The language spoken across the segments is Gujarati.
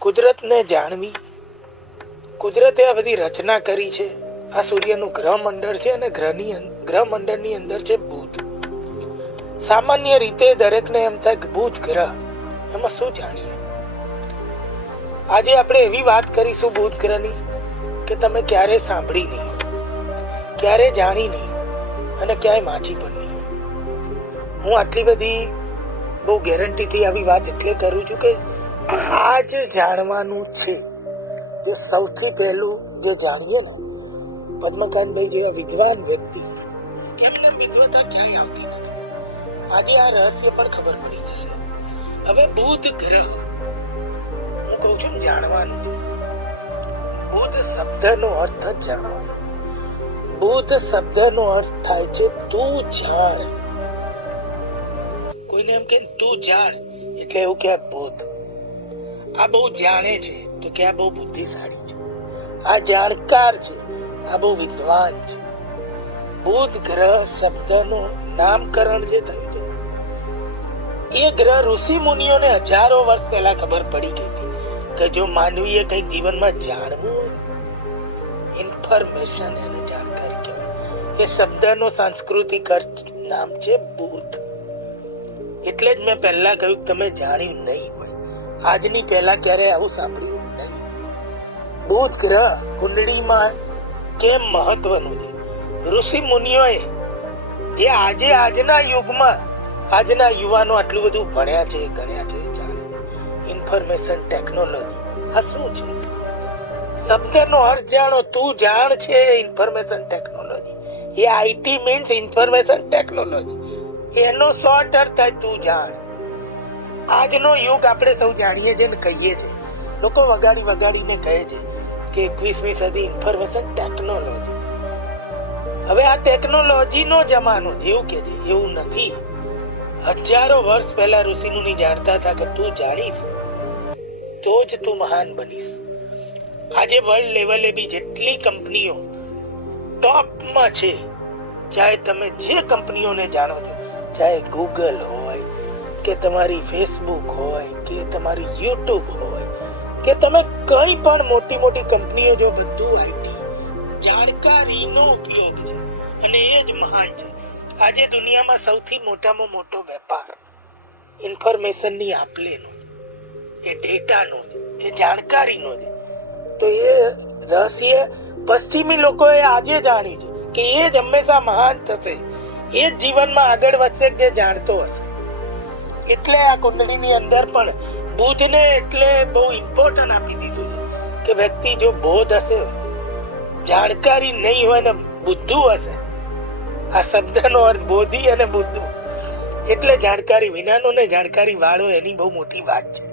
કુદરતને જાણવી. કુદરતે આ બધી રચના કરી છે. આ સૂર્યનું ગ્રહમંડળ છે અને ગ્રહમંડળની અંદર છે બુધ. સામાન્ય રીતે દરેકને એમ થાય કે બુધ ગ્રહ, એમાં શું જાણીએ. આજે આપણે એવી વાત કરીશું બુધ ગ્રહની કે તમે ક્યારે સાંભળી નહીં, ક્યારે જાણી નહીં અને ક્યાંય વાંચી પણ નહીં. હું આટલી બધી બહુ ગેરંટીથી આવી વાત એટલે કરું છું કે આ જ જાણવાનું છે. જે સૌથી પહેલું જે જાણીએ ને, પદ્મકાંતભાઈ જેવા વિદ્વાન વ્યક્તિ, એમને વિદ્વતા ક્યાંય આવતી નથી. આજે આ રહસ્ય પણ ખબર પડી જશે. હવે બુધ ગ્રહ, હું કહું છું જાણવાનું. બુધ શબ્દનો અર્થ જ જાણવાનો. બુધ શબ્દનો અર્થ થાય છે તું જાણ. કોઈને એમ કે તું જાણ એટલે એવું કે બુધ આ બહુ જાણે છે, તો કે આ બહુ બુદ્ધિશાળી છે, આ જાણકાર છે, આ બહુ વિદ્વાન છે. બુધ ગ્રહ શબ્દનું નામકરણ જે થયું છે, એ ગ્રહ ઋષિ મુનિઓને હજારો વર્ષ પહેલા ખબર પડી ગઈ હતી કે જો માનવીએ કંઈક જીવનમાં જાણવું હોય, ઇન્ફોર્મેશન એને જાણકારી કહેવાય. એ શબ્દનું સાંસ્કૃતિક અર્થ નામ છે બુધ. એટલે જ મેં પહેલા કહ્યું તમે જાણ્યું નહીં હોય. આજની પહેલા ક્યારે આવું સાંભળ્યું નહીં. બુધ ગ્રહ કુંડળીમાં કેમ મહત્વનું છે. ઋષિ મુનિઓએ જે આજના યુગમાં આજના યુવાનો આટલું બધું ભણ્યા છે, ગણ્યા છે, જાણ્યું. ઇન્ફોર્મેશન ટેકનોલોજી આ શું છે? શબ્દનો અર્થ જાણો. તું જાણ છે information technology. A IT means information technology. એનો શોર્ટ અર્થ થાય તું જાણ. આજનો યુગ આપણે સૌ જાણીએ છીએ ને કહીએ છીએ. લોકો વગાડીને કહે છે કે 21મી સદી ઇન્ફોર્મેશન ટેકનોલોજી. હવે આ ટેકનોલોજીનો જમાનો છે એવું કે છે. એવું નથી. હજારો વર્ષ પહેલા ઋષિ મુનિ જાણતા હતા કે તું જાણીશ તો જ તું મહાન બનીશ. આજે વર્લ્ડ લેવલે બી જેટલી કંપનીઓ ટોપમાં છે, ચાહે તમે જે કંપનીઓને જાણો છો, ચાહે ગૂગલ હોય કે તમારી ફેસબુક હોય કે તમારી યુટ્યુબ હોય કે તમે કઈ પણ મોટી મોટી કંપનીઓ જો, બધું આઈટી જાણકારીનો ઉપયોગ છે અને એ જ મહાન છે. આજે દુનિયામાં સૌથી મોટામાં મોટો વેપાર ઇન્ફોર્મેશનની આપલેનો છે, એ ડેટાનો છે, એ જાણકારીનો છે. તો એ રહસ્ય પશ્ચિમી લોકોએ આજે જાણ્યું છે કે એ જ હંમેશા મહાન થશે, એ જ જીવનમાં આગળ વધશે જે જાણતો હશે. એટલે આ કુંડળીની અંદર પણ બુધને એટલે બહુ ઇમ્પોર્ટન્ટ આપી દીધું છે કે વ્યક્તિ જો બોધ હશે, જાણકારી નહીં હોય ને બુદ્ધુ હશે. આ શબ્દનો અર્થ બોધી અને બુદ્ધુ એટલે જાણકારી વિનાનો ને જાણકારી વાળો એની બહુ મોટી વાત છે.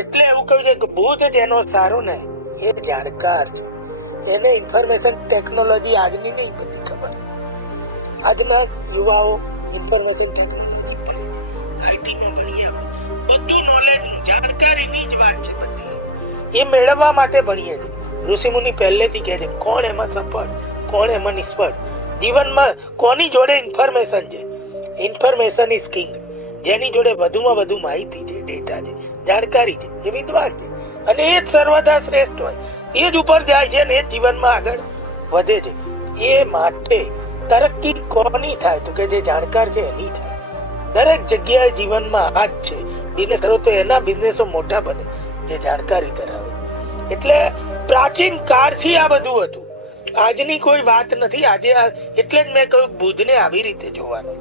એટલે એવું કહ્યું છે કે બુધ જેનો સારો ને એ જાણકાર છે. એને ઇન્ફોર્મેશન ટેકનોલોજી આજની નહીં બધી ખબર. આજના યુવાઓ ઇન્ફોર્મેશન ટેકનોલોજી ભણે છે, આઈટીમાં ભણીએ, બધું નોલેજ જાણકારીની જ વાત છે બધી. એ મેળવવા માટે ભણીએ છીએ. ઋષિમુનિ પહેલેથી કહે છે કોણ એમાં સફળ, કોણ એમાં નિષ્ફળ. જીવનમાં કોની જોડે ઇન્ફોર્મેશન છે, ઇન્ફોર્મેશન ઇઝ કિંગ. જેની જોડે વધુમાં વધુ માહિતી છે, ડેટા છે, જાણકારી છે, એ વિદ્વાન છે અને એ જ સર્વથા શ્રેષ્ઠ હોય. એ જ ઉપર જાય છે અને એ જ જીવનમાં આગળ વધે છે. એ માટે તરક્કી કોની થાય તો કે જે જાણકાર છે એની થાય. દરેક જગ્યાએ જીવનમાં આ જ છે. બિઝનેસ કરો તો એના બિઝનેસો મોટા બને જે જાણકારી ધરાવે. એટલે પ્રાચીન કાળથી આ બધું હતું. આજની કોઈ વાત નથી. આજે એટલે જ મેં કહ્યું બુધને આવી રીતે જોવાનું,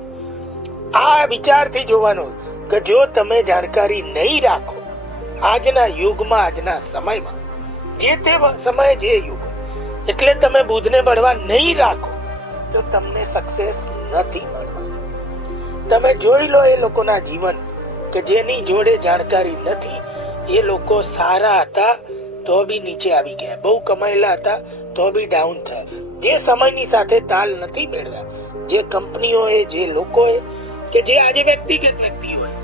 આ વિચારથી જોવાનું કે જો તમે જાણકારી નહીં રાખો આજના યુગમાં, આજના સમયમાં, જે તે સમયે જે યુગ, એટલે તમે બુધને મળવા નહીં રાખો તો તમને સક્સેસ નથી મળવાનું. તમે જોઈ લો એ લોકોના જીવન કે જેની જોડે જાણકારી નથી, એ લોકો સારા હતા તો બી નીચે આવી ગયા, બહુ કમાયેલા હતા તો બી ડાઉન થયા. જે સમયની સાથે તાલ નથી મેળવ્યા, જે કંપનીઓએ, જે લોકોએ કે જે આજે વ્યક્તિગત વ્યક્તિ હોય,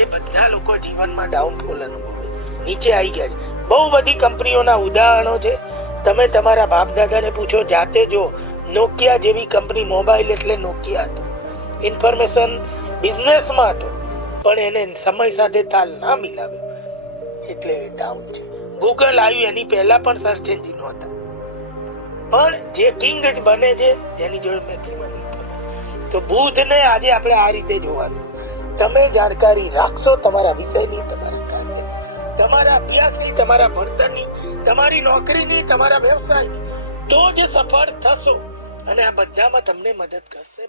એ બધા લોકો જીવનમાં ડાઉનફોલ અનુભવે, નીચે આવી ગયા છે. બહુ બધી કંપનીઓના ઉદાહરણો છે. તમે તમારા બાપ દાદાને પૂછો, જાતે જો. નોકિયા જેવી કંપની, મોબાઈલ એટલે નોકિયા હતો, ઇન્ફોર્મેશન બિઝનેસમાં હતો, પણ એને સમય સાથે તાલ ના મિલાવ્યો એટલે એ ડાઉન છે. ગૂગલ આવ્યું એની પહેલા પણ સર્ચ એન્જિન હતા, પણ જે કિંગ જ બને છે જેની જોડે મેક્સિમમ ઇન્ફોર્મેશન. તો બુધને આજે આપણે આ રીતે જોવાનું. તમે જાણકારી રાખશો તમારા વિષયની, તમારા કાર્યની, તમારા અભ્યાસની, તમારા ભણતરની, તમારી નોકરીની, તમારા વ્યવસાયની, તો જ સફળ થશો. અને આ બધામાં તમને મદદ કરશે